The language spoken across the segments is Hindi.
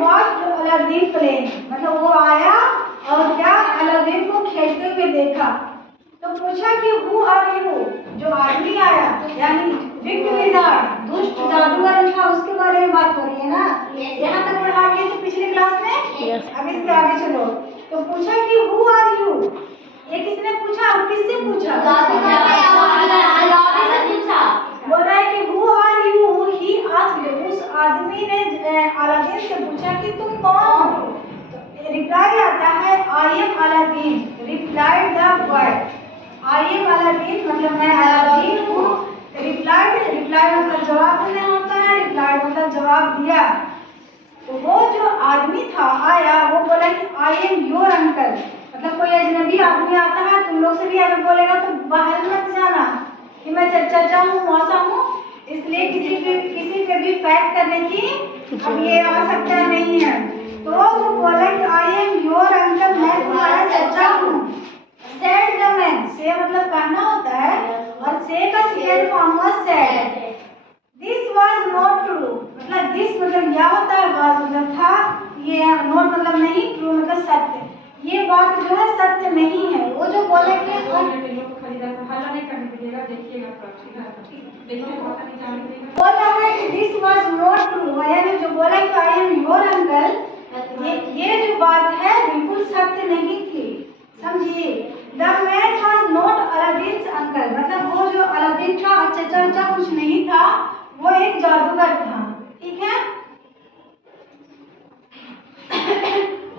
watched Aladdin playing, मतलब वो आया और क्या अलादीन को खेलते हुए देखा। तो पूछा कि हु आर यू, जो आदमी आया यानी विक्ट विजार्ड दुष्ट जादूगर था, उसके बारे में बात हो रही है ना। यहाँ तक पढ़ा दिए थे पिछले क्लास में। अब इसके आगे चलो। तो पूछा कि हु आर यू, ये किसने पूछा और किससे पूछा? बोल रहा है कि who are you, he asked, उस आदमी ने अलादीन से पूछा कि तुम कौन हो। तो रिप्लाई आता है I am Aladdin, replied the word I am Aladdin, मतलब मैं अलादीन हूँ। रिप्लाई मतलब जवाब देना होता है, रिप्लाई मतलब जवाब दिया। तो वो जो आदमी था आया, वो बोला कि आई एम योर अंकल, मतलब कोई अजनबी आदमी आता है तुम लोग से भी अगर बोलेगा तो बाहर मत जाना कि मैं चाचा हूँ, मौसा हूँ, इसलिए किसी पे भी फैक्ट करने की अब ये आवश्यकता नहीं है। तो जो बोला कि आई एम योर अंकल, मैं तुम्हारा चाचा हूँ। सेड द मैन, से मतलब कहना होता है और से का सेकेंड फॉर्म हुआ said. This was not true, मतलब दिस मतलब क्या होता है, वाज मतलब था, ये नॉट मतलब नहीं, ट्रू मतलब सत्य। ये बात जो है सत्य नहीं है। वो जो बोले कि बोल रहा है कि दिस वाज नॉट ट्रू, यानी जो बोला कि आई एम योर अंकल, ये जो बात है बिल्कुल सत्य नहीं थी, समझिए। The man was not Aladdin's uncle, मतलब वो जो अलादीन का चाचा कुछ नहीं था, वो एक जादूगर था, ठीक है।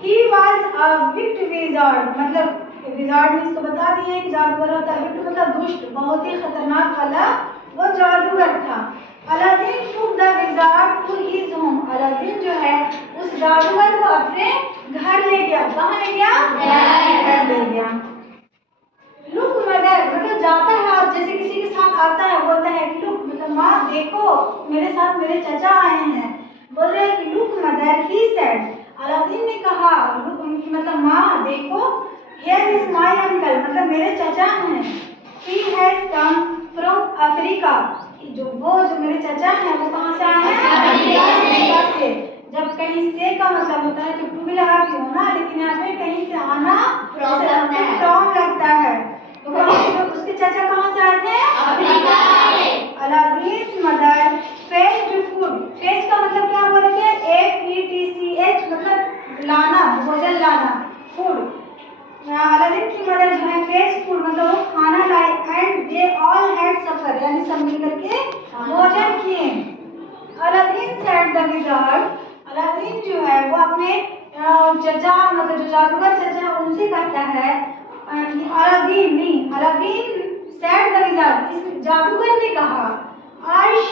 He was a wicked wizard, मतलब विजार्ड ने इसको बता दिया कि जादूगर होता है। विक्ट मतलब दुष्ट, बहुत ही खतरनाक वाला वो जादूगर था। Aladdin took the wizard to his home, Aladdin जो है उस जादूगर को अपने घर ले गया। कहाँ ले गया? घर ले गया। लुक मदर, मतलब जाता है और जैसे किसी के साथ आता है बोलता है कि लुक, मतलब माँ देखो मेरे साथ मेरे चाचा आए हैं। बोल रहे हैं कि look mother, he said, Aladdin ने कहा लुक मतलब माँ देखो, हियर इज माय अंकल, मतलब मेरे चाचा हैं। He has come from Africa, जो मेरे चाचा हैं वो कहाँ से आए हैं? अफ्रीका से। जब कहीं से का मतलब होता है तो टू भी लगाती हो ना, लेकिन यहाँ पे कहीं से आना फ्रॉम लगता है। तो उसके चाचा कहाँ से आए थे? अफ्रीका से। Aladdin mother fetched food, fetch का मतलब क्या बोलेंगे? FETCH, मतलब लाना, भोजन लाना, फूड। अलादीन की मदर जो है फेच फूड मतलब वो खाना लाई, एंड दे ऑल हैड सफर, यानी सब मिल करके भोजन किए। Aladdin said the wizard, Aladdin जो है वो अपने चाचा मतलब जो जादूगर चाचा उनसे कहता है, अलादीन सेड द विजार्ड, इस जादूगर ने कहा आई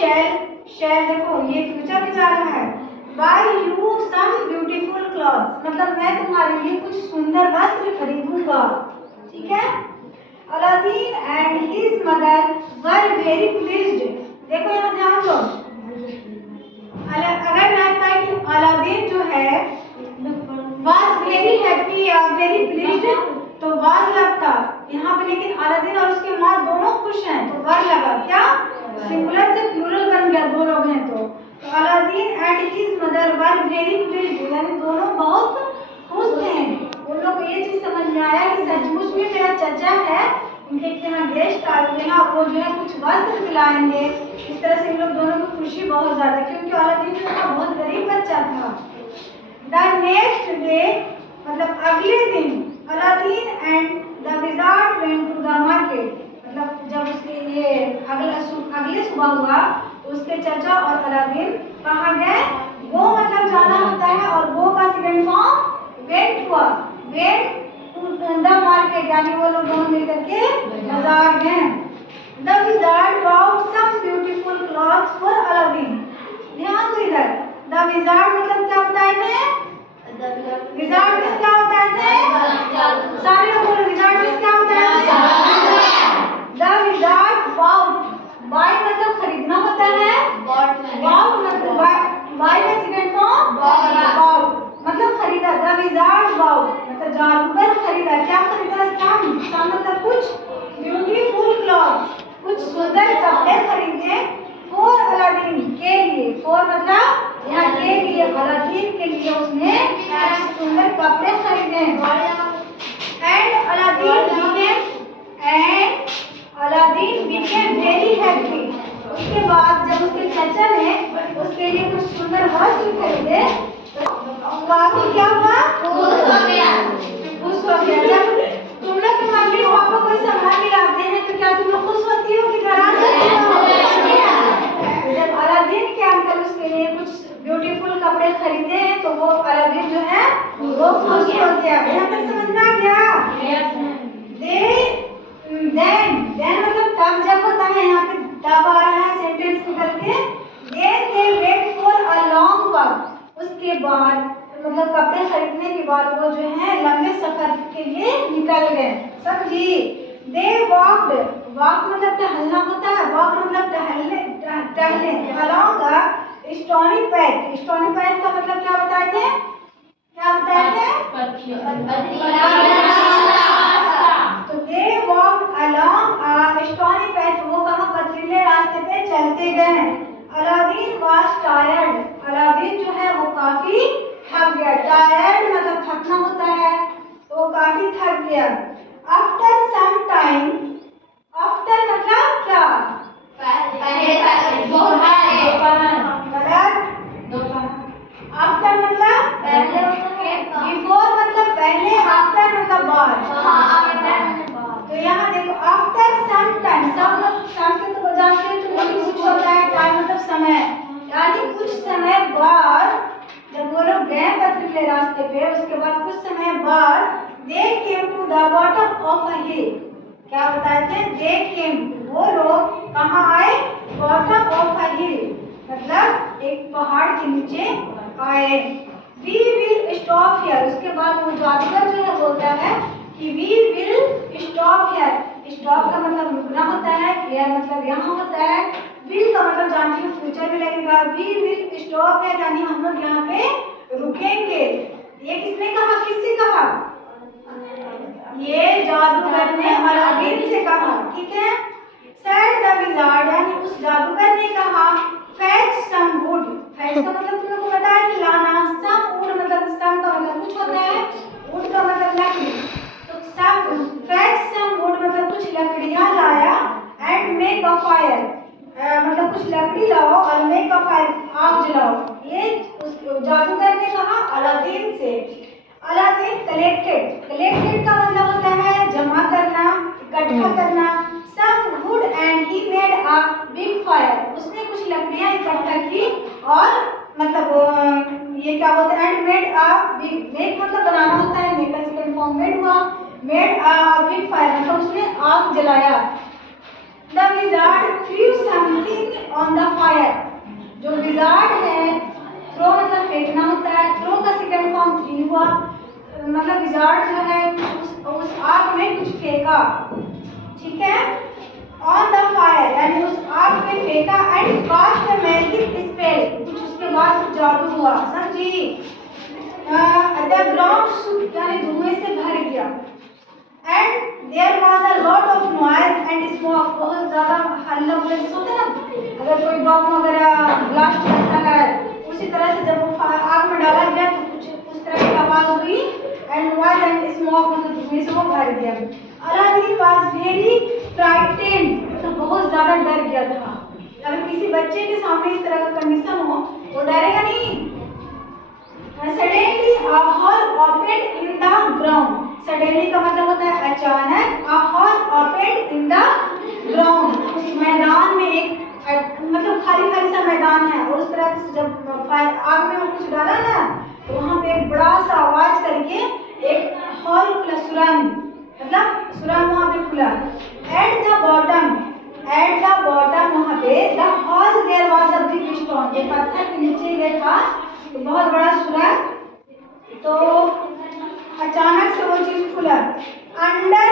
शैल देखो ये फ्यूचर में जा रहा है, buy you some beautiful clothes, मतलब मैं तुम्हारे लिए कुछ सुंदर वस्त्र खरीदूंगा, ठीक है। Aladdin and his mother were very pleased, देखो यहाँ ध्यान दो, अगर मैं कहता कि अलादीन जो है वाज वेरी हैप्पी या वेरी प्लीज्ड तो वाज लगता यहाँ पे, लेकिन अलादीन और उसके माँ दोनों खुश हैं तो वर लगा, क्या सिंगुलर से प्लूरल बन गया, दो लोग हैं तो Aladdin and his mother were very pleased, यानी दोनों बहुत खुश थे। उन लोग को ये चीज समझ में आया कि सचमुच में मेरा चाचा है, उनके यहाँ गेस्ट आए हैं और वो जो है कुछ वस्त्र दिलाएंगे। इस तरह से इन लोग दोनों को खुशी बहुत ज्यादा, क्योंकि अलादीन जो था बहुत गरीब बच्चा था। द नेक्स्ट डे, मतलब अगले दिन, Aladdin and the wizard went to the market, मतलब जब उसके ये अगले सुबह हुआ तो उसके चाचा और अलादीन कहाँ गए? गो मतलब जाना होता है, और गो का सेकंड फॉर्म वेंट हुआ, वेंट टू द मार्केट, यानी वो लोग दोनों मिलकर के बाजार गए। The wizard bought some beautiful clothes for Aladdin, ध्यान दो इधर, द विजार्ड मतलब क्या बताए थे? विजार्ड मींस क्या बताए थे? सारे लोग बोलो विजार्ड मींस क्या बताए थे? द विजार्ड बॉट, बाय मतलब खरीदना होता है, बॉट मतलब बाय का सेकंड फॉर्म बॉट मतलब खरीदा। द विजार्ड बॉट मतलब जादूगर खरीदा, क्या खरीदा? सम मतलब कुछ ब्यूटीफुल क्लॉथ्स, कुछ सुंदर कपड़े खरीदे, फॉर अलादीन के लिए, फॉर मतलब यहाँ के लिए, अलादीन के लिए, लिए उसने सुंदर कपड़े खरीदे। And Aladdin became very happy. उसके बाद जब उसके चाचा ने उसके लिए कुछ सुंदर वस्त्र खरीदे तो काफी क्या हुआ, खुश हो गया। जब तुम लोग के मम्मी पापा कोई सामान भी लाते हैं तो क्या तुम लोग खुश होती हो कि नाराज होती हो? जब अलादीन के अंकल उसके लिए कुछ ब्यूटीफुल कपड़े खरीदे हैं तो वो अलादीन जो है वो खुश हो गया। यहाँ तक समझ में आ गया? देन मतलब तब जब होता है, यहाँ पे तब आ रहा है सेंटेंस निकल के। they wait for a long walk। उसके बाद मतलब कपड़े खरीदने के बाद वो जो है लंबे सफर के लिए निकल गए। समझी? they walked, walk मतलब टहलना होता है, walk मतलब टहले along a stony path। stony path का मतलब क्या बताए थे? तो they walked along a stony path, वो कहाँ पथरीले रास्ते पे चलते गए। अलादीन was tired, अलादीन जो है वो काफी थक गया। टायर्ड मतलब थकना होता है, तो वो काफी थक गया। आफ्टर सम टाइम, आफ्टर मतलब क्या? आफ्टर मतलब बिफोर मतलब पहले, आफ्टर मतलब बाद। तो यहाँ देखो आफ्टर सम टाइम, सम के तो जानते हैं तुम लोग कुछ होता है, टाइम मतलब समय, यानी कुछ समय बाद जब वो लोग गए पथरीले रास्ते पे, उसके बाद कुछ समय बाद they came to the bottom of a hill। क्या बताए थे? they came, वो लोग कहाँ आए? bottom of a hill मतलब एक पहाड़ के नीचे आए। we will stop here, उसके बाद वो जादूगर जो है बोलता है कि we will stop here। stop का मतलब रुकना होता है, here मतलब यहाँ होता है, will का मतलब जानती हो फ्यूचर में लगेगा। we will stop here यानी हम लोग यहाँ पे रुकेंगे। ये किसने कहा? किससे कहा? ये जादूगर ने अलादीन से कहा। ठीक है? said the wizard यानी उस जादूगर ने कहा fetch some wood। fetch का मतलब तुम लोग को पता है कि लाना, some wood मतलब some का मतलब कुछ होता है, wood का मतलब लकड़ी। तो some fetch some wood मतलब कुछ लकड़ियां लाया and make a fire, मतलब कुछ लकड़ी लाओ और make a fire आग जलाओ। ये उस जादूगर ने कहा अलादीन से। अलादीन कलेक्टेड का मतलब होता है जमा करना, इकट्ठा करना। some wood and he made a big fire, उसने कुछ लकड़ियां इकट्ठा की और मतलब ये क्या होता है? and made a big, make मतलब बनाना होता है, make का सेकंड फॉर्म made हुआ, made a big fire मतलब उसने आग जलाया। the wizard threw something on the fire, जो विजार्ड है थ्रो मतलब फेंकना होता है, थ्रो का सेकंड फॉर्म थ्री हुआ, मतलब विजार्ड जो है उस आग में कुछ फेंका। ठीक है? ऑन द फायर यानी उस आग में फेंका and cast a magic spell, कुछ उसके बाद कुछ जादू हुआ। समझी? द ग्राउंड यानी धुएं से भर गया। And there was a lot of noise and smoke, बहुत ज्यादा हल्ला होता है ना, अगर कोई बम वगैरह ब्लास्ट करता है उसी तरह से जब वो आग में डाला गया तो कुछ उस तरह की आवाज हुई। एंड नॉइज एंड स्मोक मतलब धुएं से वो भर गया। अलादीन वाज वेरी फ्राइटेंड, मतलब बहुत ज्यादा डर गया था। अगर किसी बच्चे के सामने इस तरह का कंडीशन हो वो डरेगा नहीं। Suddenly a hole opened in the ground, suddenly का मतलब होता है अचानक, a hole opened in the ground, उस मैदान में एक मतलब खाली सा मैदान है और उस तरह से जब आग में कुछ डाला ना तो वहाँ पे एक बड़ा सा आवाज करके एक हॉल खुला, सुरंग मतलब सुरंग वहाँ पे खुला। एट द बॉटम वहाँ पे the hole there was a big stone, ये पत्थर के नीचे ये था तो बहुत बड़ा सुरंग। तो अचानक से वो चीज खुला। Under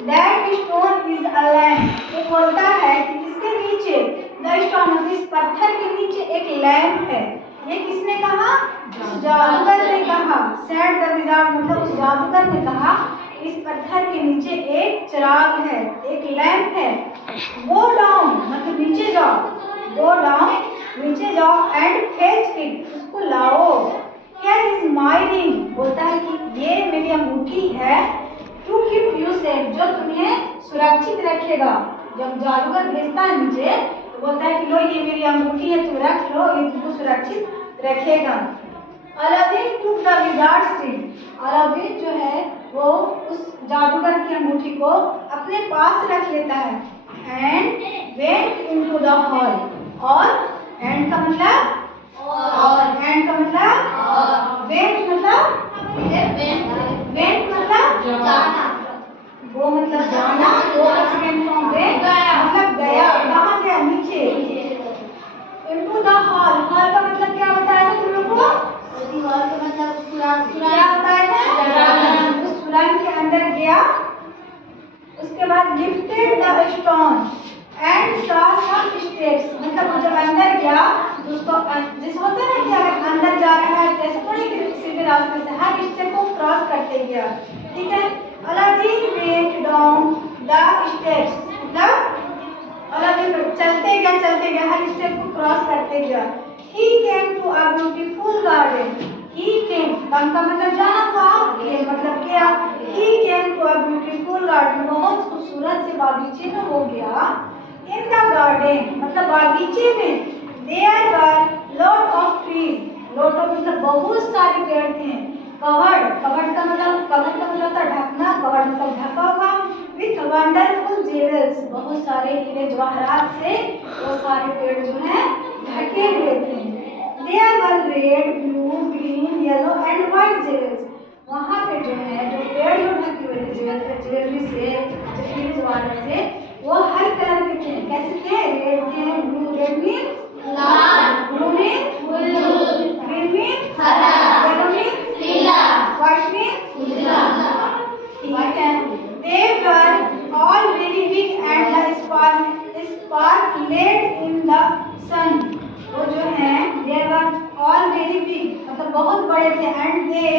that stone is a lamp, वो बोलता है कि इसके नीचे द स्टोन इस पत्थर के नीचे एक लैम्प है। ये किसने कहा? जादूगर ने कहा। सेड द विजार्ड मतलब उस जादूगर ने कहा इस पत्थर के नीचे एक चिराग है, एक लैंप है। गो डाउन मतलब नीचे जाओ, गो डाउन नीचे जाओ एंड फेच इट, उसको लाओ। क्या इज माई रिंग, बोलता है कि ये मेरी अंगूठी है, टू कीप यू सेफ, जो तुम्हें सुरक्षित रखेगा। जब जादूगर भेजता है नीचे तो बोलता है कि लो ये मेरी अंगूठी है, तुम रख लो, ये तुमको सुरक्षित रखेगा। Aladdin took the Wizards ring, Aladdin जो है वो उस जादूगर की अंगूठी को अपने पास रख लेता है। And went into the hall, और एंड का मतलब और, एंड का मतलब वेंट मतलब वेंट मतलब जाना, वो मतलब जाना, वो का सेकंड फॉर्म वेंट मतलब गया, कहाँ गया, नीचे। इनटू द हॉल, हॉल का मतलब क्या बताया था तुम लोग को, हॉल का मतलब क्या बताया था, उस सुरंग के अंदर गया। उसके बाद lifted the stone and saw some steps, मतलब वो जब अंदर गया तो उसको जैसे होता है ना कि अगर अंदर जा रहा है जैसे थोड़ी सीधे रास्ते से हर स्टेप को क्रॉस करते गया, ठीक है। Aladdin went down the steps, मतलब अलादीन चलते गया हर स्टेप को क्रॉस करते गया। He came to a beautiful garden, he came का मतलब जाना था, ये मतलब क्या, he came to a beautiful garden, बहुत खूबसूरत से बागीचे में हो गया। इन द गार्डन मतलब बागीचे में, there were lot of trees, lot of मतलब बहुत सारे पेड़ थे। कवर्ड का मतलब था ढकना, कवर्ड मतलब ढका हुआ, विथ वंडरफुल जेवल्स, बहुत सारे हीरे जवाहरात से वो सारे पेड़ जो है ढके हुए थे। There were red, blue, green, yellow and white jewels, वहाँ पे जो है जो पेड़ जो ढके हुए थे ज्वेलरी से, हीरे जवाहरात से, वो हर कलर के थे। कैसे थे, रेड थे, ब्लू, रेड मीन्स लाल, blue means blue, green means हरा, येलो मीन्स नीला, व्हाइट मीन्स उजला, ठीक है। They were all very big and the sparkled in the sun, वो जो है they were all very big मतलब बहुत बड़े थे, and they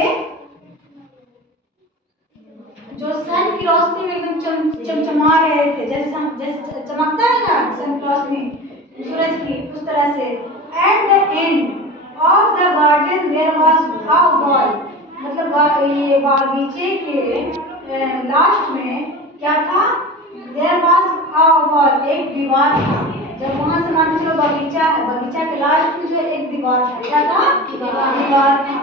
जो सन की रोशनी में एकदम चमचमा रहे थे, जैसे चमकता है ना सन की रोशनी सूरज की, उस तरह से। At the end of the garden there was a wall, मतलब ये बागीचे के लास्ट में क्या था, देयर वाज अ वॉल, एक दीवार था। जब वहां से मान चलो बगीचा है, बगीचा के लास्ट में जो एक दीवार था, क्या था, दीवार था।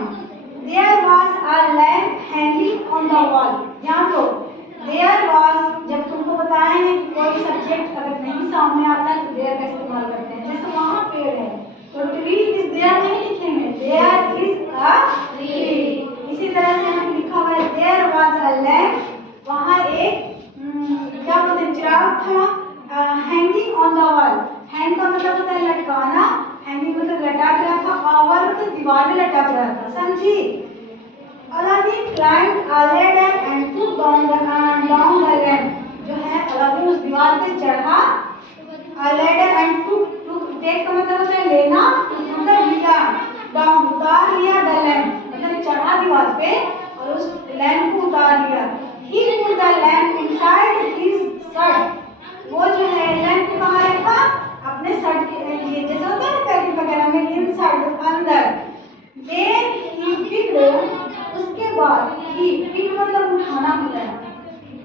There was a lamp hanging on the wall, ध्यान दो, there was, जब तुमको बताए हैं कि कोई सब्जेक्ट अगर नहीं सामने आता है तो there का इस्तेमाल करते हैं। जैसे वहाँ पेड़ है तो tree is there नहीं लिखेंगे, there is a tree। इसी तरह से हम लिखा हुआ है there was a lamp, वहाँ एक क्या बोलते हैं, चिराग था। hanging on the wall, hang का मतलब होता है लटकाना, हैंगिंग मतलब लटक रहा था, और मतलब दीवार में लटक रहा था, समझी। Aladdin climb a ladder and टूक डाउन द लैम्प, जो है अलादीन उस दीवार पे चढ़ा। अ लैडर एंड टूक टेक का मतलब होता है लेना, मतलब लिया, डाउन उतार लिया, द लैम्प मतलब चढ़ा दीवार पे और उस लैम्प को उतार लिया। He put the lamp inside his shirt, वो जो है लैम्प को कहाँ रखा, अपने शर्ट के लिए, जैसे होता है ना पैकेट वगैरह में, इनसाइड अंदर। देन ही पिक्ड, उसके बाद ही, पिक मतलब उठाना होता है,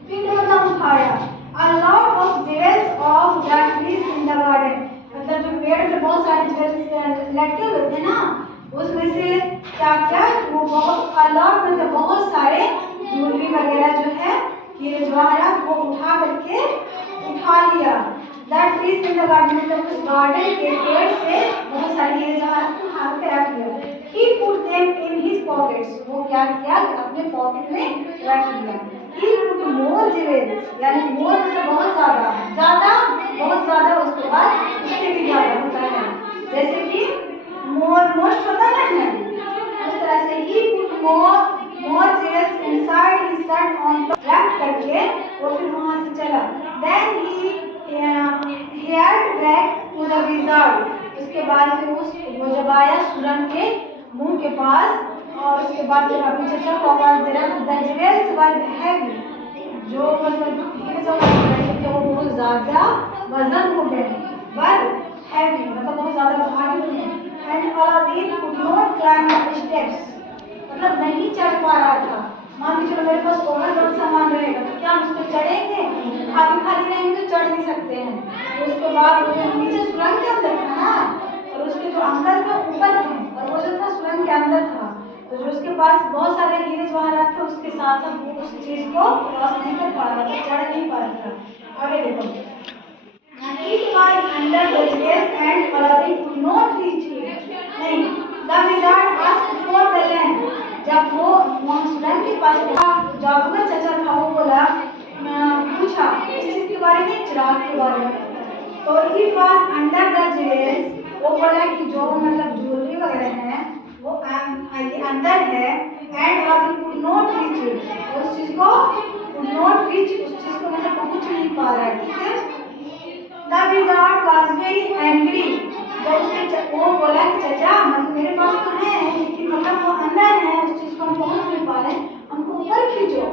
पिक मतलब उठाया। अ lot of jewels of the trees in the garden, मतलब जो पेड़ पे बहुत सारे जेवल्स लटके हुए थे ना, उसमें से क्या क्या, वो बहुत अ लॉट मतलब बहुत सारे ज्वेलरी वगैरह जो है हीरे जवाहरात वो उठा करके उठा लिया। That trees in the garden मतलब उस गार्डन के पेड़ से बहुत सारे हीरे जवाहरात को उठा के रख लिया। He put them in his pockets, वो क्या किया कि अपने पॉकेट में रख लिया। He put more jewels, यानी more मतलब बहुत ज़्यादा बहुत ज़्यादा, उसके बाद उससे भी ज़्यादा होता है, जैसे कि more most होता है ना, उस तरह से he put more jewels inside his shirt on top, रख करके वो फिर वहाँ से चला। Then he headed back to the wizard, उसके बाद फिर वो जब आया सुरंग के मुंह के पास, और उसके बाद फिर अभी चचा को आवाज दे रहा है, द ज्वेल्स वर हैवी, जो मतलब हीरे जो वो बहुत ज़्यादा वजन हो गए, वर heavy, मतलब बहुत ज़्यादा भारी थे। And Aladdin could not climb the steps, मतलब नहीं चढ़ पा रहा था। मान लीजिए चलो मेरे पास ओवरलोड सामान रहेगा तो क्या हम उस पर चढ़ेंगे? खाली खाली रहेंगे तो चढ़ नहीं सकते हैं। तो उसके बाद वो जो नीचे सुरंग के अंदर था ना, और उसके जो अंकल थे ऊपर थे, और वो जो था सुरंग के अंदर था। तो जो उसके पास बहुत सारे हीरे जवाहरात थे, उसके साथ साथ वो उस चीज को क्रॉस नहीं कर पा रहा था, चढ़ नहीं पा रहा था। आगे देखो, it was under the stairs and Aladdin could not reach it. नहीं, the wizard asked for the lamp. जब वो वहाँ सुरंग के पास था, जादूगर चचा था, वो बोला, पूछा इस चीज के बारे में, चिराग के बारे में। तो it was under the jewels, वो बोला कि जो मतलब ज्वेलरी वगैरह है वो अंदर है। And Aladdin could not reach it, उस चीज को could not reach, उस चीज को मतलब पहुंच नहीं पा रहा है। ठीक है। The wizard was very angry. जब उसने वो बोला कि चचा मतलब मेरे पास तो है लेकिन मतलब वो अंदर है, उस चीज को हम पहुंच नहीं पा रहे, हमको ऊपर खींचो,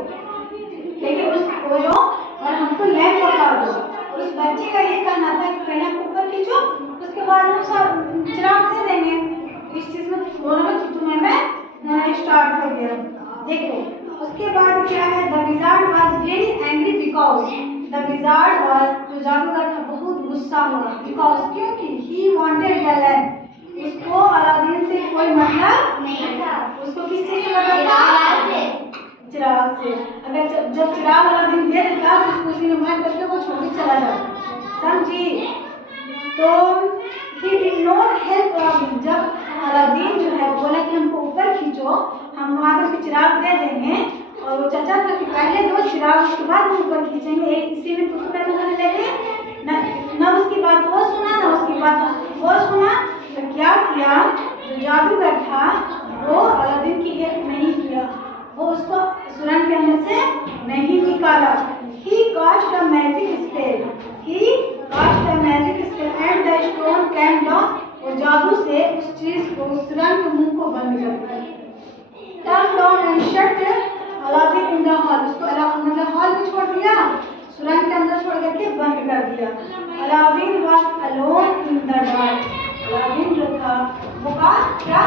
लेकिन उसको जो और हमको लैंप पकड़ा दो। और उस बच्चे का ये कहना था कि पहले हमको ऊपर खींचो, उसके बाद हम सब चिराग दे देंगे। इस चीज में दोनों में तुम्हें मैं स्टार्ट हो गया। देखो उसके बाद क्या है, the wizard was very angry because, the wizard was, जो जादूगर था, बहुत गुस्सा हुआ। बिकॉज, क्योंकि ही वांटेड द लैम्प, उसको अलादीन से कोई मतलब नहीं था। उसको किस चीज से मतलब था? चिराग से। अगर जब चिराग अलादीन दे देता तो उसको उसी में बंद करके वो छोड़ के चला जाता, समझी? तो he did not help Aladdin. जब अलादीन जो है बोला कि हमको ऊपर खींचो, हम वहाँ पर चिराग दे देंगे, और वो चचा था कि पहले दो चिराग उसके बाद हम ऊपर खींचेंगे, इसी में तो तुम्हें लगाने लगे। न उसकी बात वो सुना, न उसकी बात वो सुना। तो क्या किया, जो जादूगर था वो अलादीन की हेल्प नहीं किया, वो उसको सुरंग के अंदर से नहीं निकाला। He cast a magic spell. He cast a magic spell and the stone came down. वो जादू से उस चीज को, उस सुरंग के मुंह को बंद कर दिया। Turned down and shut Aladdin in the hall. उसको मतलब हॉल में छोड़ दिया, सुरंग के अंदर छोड़ करके बंद कर दिया। Aladdin was alone in the dark. Aladdin जो था वो क्या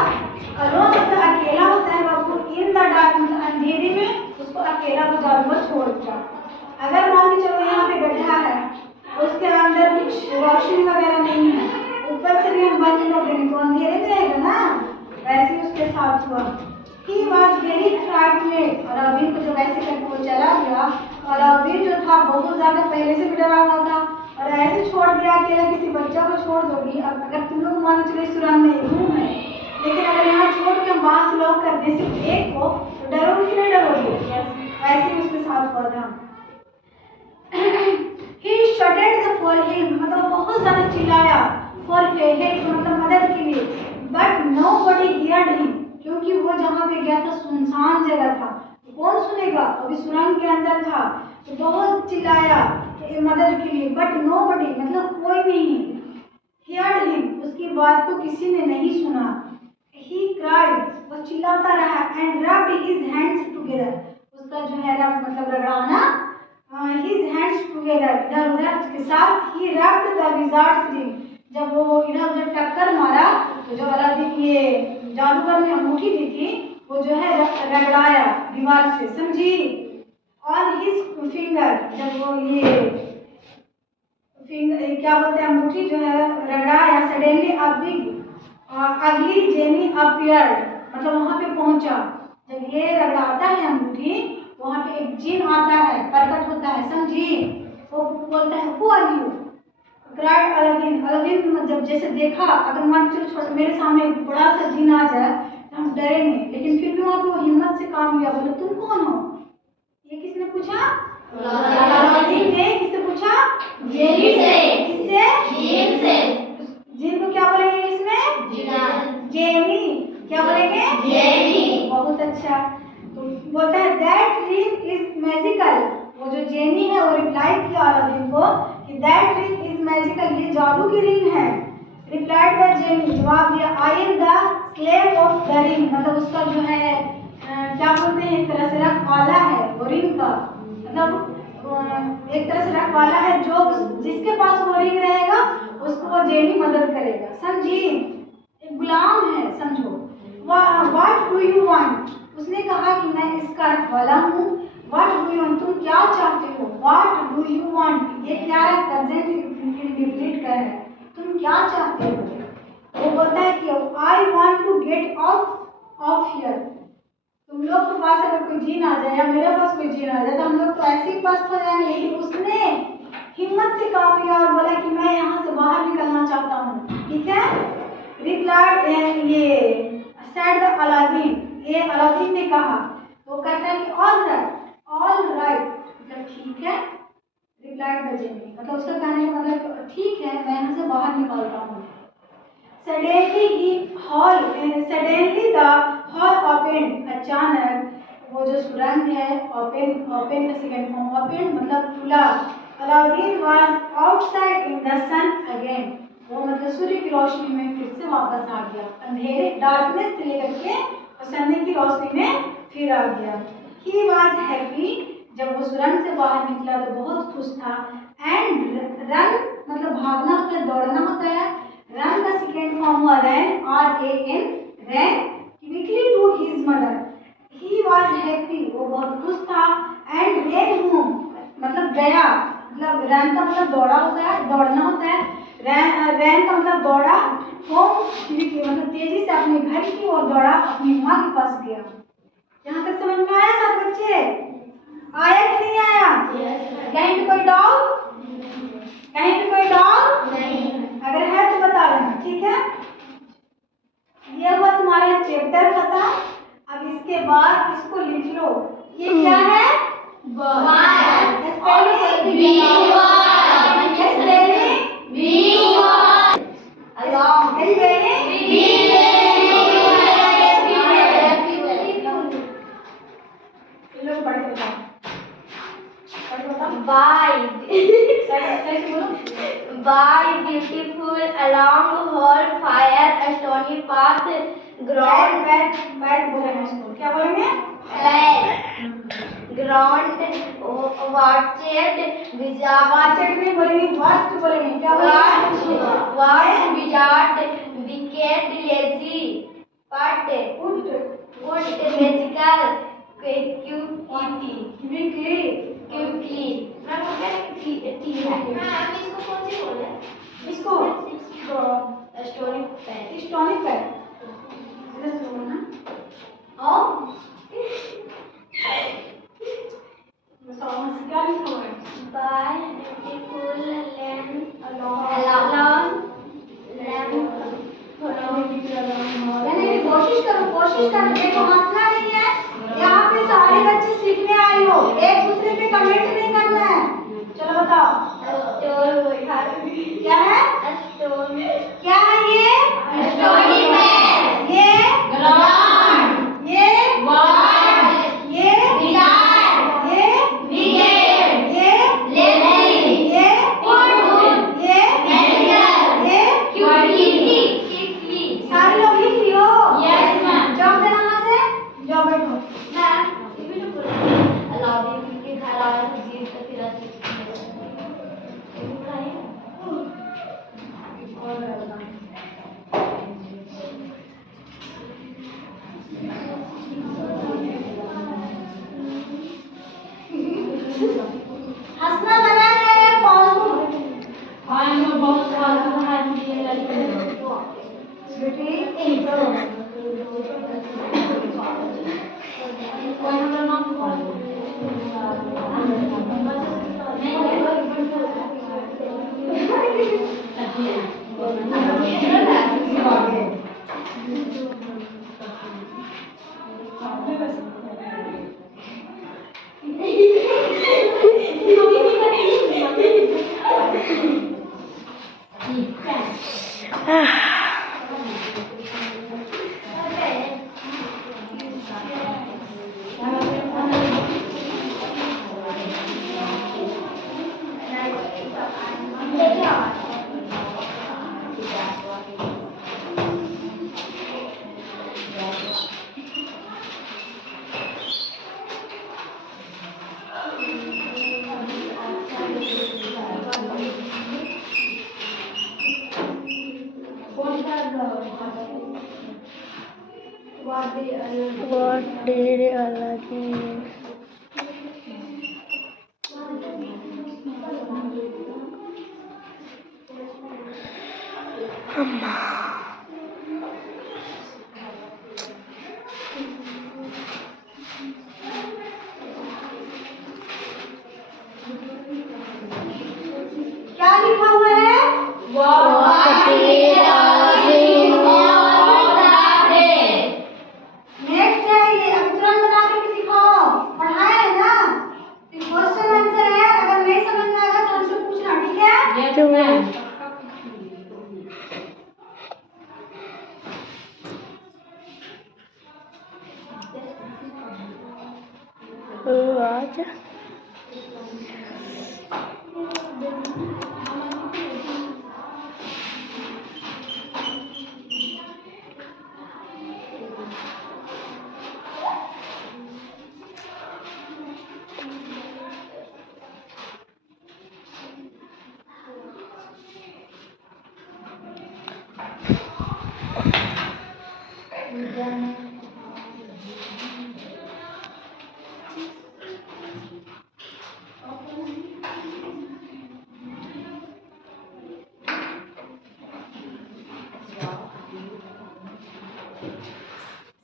alone होता है, अकेला होता है बाबू। in the dark मतलब अंधेरे में उसको अकेला वो जादूगर छोड़ दिया। अगर मान के चलो यहाँ पे गड्ढा है, उसके अंदर कुछ रोशनी वगैरह नहीं है, ऊपर से भी हम बंद कर देंगे तो अंधेरे में रहेगा ना, वैसे ही उसके साथ हुआ। He was very frightened. Aladdin को जब ऐसे करके वो चला गया, अलादीन जो था बहुत ज्यादा पहले से भी डरा हुआ था, और ऐसे छोड़ दिया अकेला, किसी बच्चा को छोड़ दोगी। अब अगर तुम लोग मान चलो इस सुरंग में रूम है, लेकिन अगर यहाँ छोड़ के हम बाहर से लॉक कर दे सिर्फ एक को, तो डरोगी कि नहीं डरोगी? ऐसे ही उसके साथ हुआ था। He shouted for him, मतलब बहुत ज्यादा चिल्लाया, for help मतलब मदद के लिए, but nobody heard him, क्योंकि वो जहाँ पे गया था सुनसान जगह था, कौन सुनेगा? अभी सुरंग के अंदर था, तो बहुत चिल्लाया मदद के लिए, बट nobody मतलब कोई नहीं heard him, उसकी बात को किसी ने नहीं सुना। He cried, वो चिल्लाता रहा, and rubbed his hands together, उसका जो है रब मतलब रगड़ाना, his hands together, इधर उधर के साथ। He rubbed the wizard's ring, जब वो इधर उधर टक्कर मारा तो जो अलादीन ये जादूगर ने अंगूठी दी थी वो जो है रगड़ाया दीवार से, समझी? On his finger, जब वो ये फिंगर क्या बोलते हैं अंगूठी जो है रगड़ाया, suddenly a big ugly genie appeared, मतलब वहाँ पे पहुँचा। जब ये रगड़ाता है अंगूठी, वहाँ पे एक जिन आता है, प्रकट होता है, समझी? वो बोलता है Who are you? cried Aladdin. Aladdin जब जैसे देखा, अगर मान चलो छोटा मेरे सामने बड़ा सा जिन आ जाए तो हम डरेंगे, लेकिन फिर भी वहाँ पे वो हिम्मत से काम लिया, बोले तुम कौन हो? ये किसने पूछा? अलादीन ने। किससे पूछा? जिन से। किससे? जिन से। जिन को क्या बोलेंगे इसमें? जेनी। क्या बोलेंगे? जेनी। बहुत अच्छा। तो बोलता है दैट रिंग इज मैजिकल, वो जो जेनी है वो रिप्लाई किया अलादीन को कि दैट रिंग इज मैजिकल, ये जादू की रिंग है। रिप्लाइड द जेनी, जवाब दिया I am the slave of the ring, मतलब उसका जो है क्या बोलते हैं, एक तरह से रखवाला है वो रिंग का, मतलब एक तरह से रखवाला है, जो जिसके पास वो रिंग रहेगा उसको वो जेनी मदद करेगा, समझी? एक गुलाम है, समझो। व्हाट डू यू वांट, उसने कहा कि मैं इसका वाला हूँ। व्हाट डू यू वांट, तुम क्या चाहते हो? व्हाट डू यू वांट, ये क्या है? प्रेजेंट इंडेफिनिट का है, तुम क्या चाहते हो? वो बोलता है कि I want to get out of here. तुम लोग के पास अगर कोई जीन आ जाए या मेरे पास कोई जीन आ जाए तो हम लोग तो ऐसे ही पस्त हो जाएंगे, लेकिन उसने हिम्मत से काम लिया और बोला कि मैं यहाँ से बाहर निकलना चाहता हूँ, ठीक है? रिप्लाई ये सेड द अलादीन, ये अलादीन ने कहा। वो कहता है कि ऑल राइट, मतलब ठीक है। रिप्लाई द जेनी, मतलब उसका कहने का मतलब ठीक है, मैं यहाँ से बाहर निकलता हूँ। सडनली द हॉल ओपन, अचानक वो जो सुरंग है, ओपन का सेकंड फॉर्म ओपन मतलब खुला। Alauddin was outside in the sun again, वो मतलब सूर्य की रोशनी में फिर से वापस आ गया, अंधेरे डार्कनेस से लेकर के और सन्ने की रोशनी में फिर आ गया। ही वाज हैप्पी, जब वो सुरंग से बाहर निकला तो बहुत खुश था। एंड रन मतलब भागना होता है, दौड़ना होता है। रन का सेकेंड फॉर्म हुआ ran, RAN, ran quickly to his mother. He was happy, वो बहुत खुश था। एंड रेन होम मतलब गया, मतलब रैन का मतलब दौड़ा होता है, दौड़ना होता है। रैन का मतलब दौड़ा। होम मतलब तेजी से अपने घर की ओर दौड़ा, अपनी माँ के पास गया। यहाँ तक समझ में आया सब बच्चे? आया कि नहीं आया? कहीं पे कोई डाउट? कहीं पे कोई डाउट नहीं? अगर है तो बता देना, ठीक है? ये हुआ तुम्हारा चैप्टर खत्म। अब इसके बाद इसको लिख लो। ये क्या है? By beautiful along whole fire a stony path ground बोलेंगे इसको, क्या बोलेंगे? ground watched नहीं बोलेंगे, watched बोलेंगे, क्या बोलेंगे? watched wizard wicked lazy but good magical quickly इसको स्टोरी स्टोनी पैड क्या लिखा हुआ है? by beautiful land along नहीं, कोशिश करो, देखो हंसना नहीं है। यहाँ पे सारे बच्चे सीखने आए हो, एक दूसरे पे कमेंट नहीं करना है। चलो बताओ क्या है? क्या है ये? ये ground ये watch ये wizard ये wicked ये lazy ये good ये magical ये quickly सारे लोग लिख लियो। yes ma'am जॉब देना वहाँ से, जाओ बैठो। मैम ये भी तो बोला अलाउद्दीन के घर आया तो जीत का फिर हंसना मना है, फालतू बहुत फालतू है मुझे बेटी कोई हमारा नाम What did Aladdin? What did Aladdin? क्या लिखा हुआ है? What did Aladdin? नेक्स्ट है ये, अब तुरंत बना करके दिखाओ। पढ़ाया है ना? क्वेश्चन आंसर है, अगर नहीं समझ में आएगा तो हमसे पूछना, ठीक है? Yes, ma'am. आज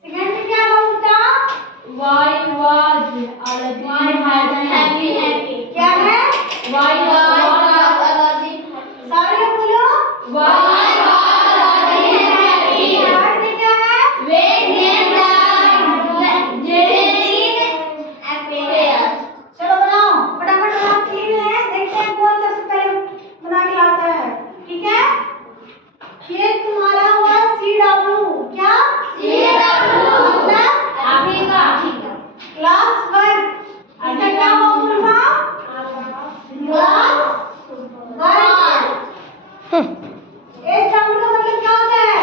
सेकंड में क्या बोलता? Why was Aladdin happy? क्या है? Why was Aladdin? सारे लोग बोलो। Why was Aladdin happy? Third में क्या है? When the genie appeared. चलो बनाओ, फटाफट बनाओ। तीन है, देखते हैं कौन सबसे पहले बना के लाता है, ठीक है? ये तुम्हारा हुआ CW, क्या? मतलब Africa. क्लास 1। इसका क्या हुआ फुल फॉर्म? क्लास 1। SW का मतलब क्या होता है?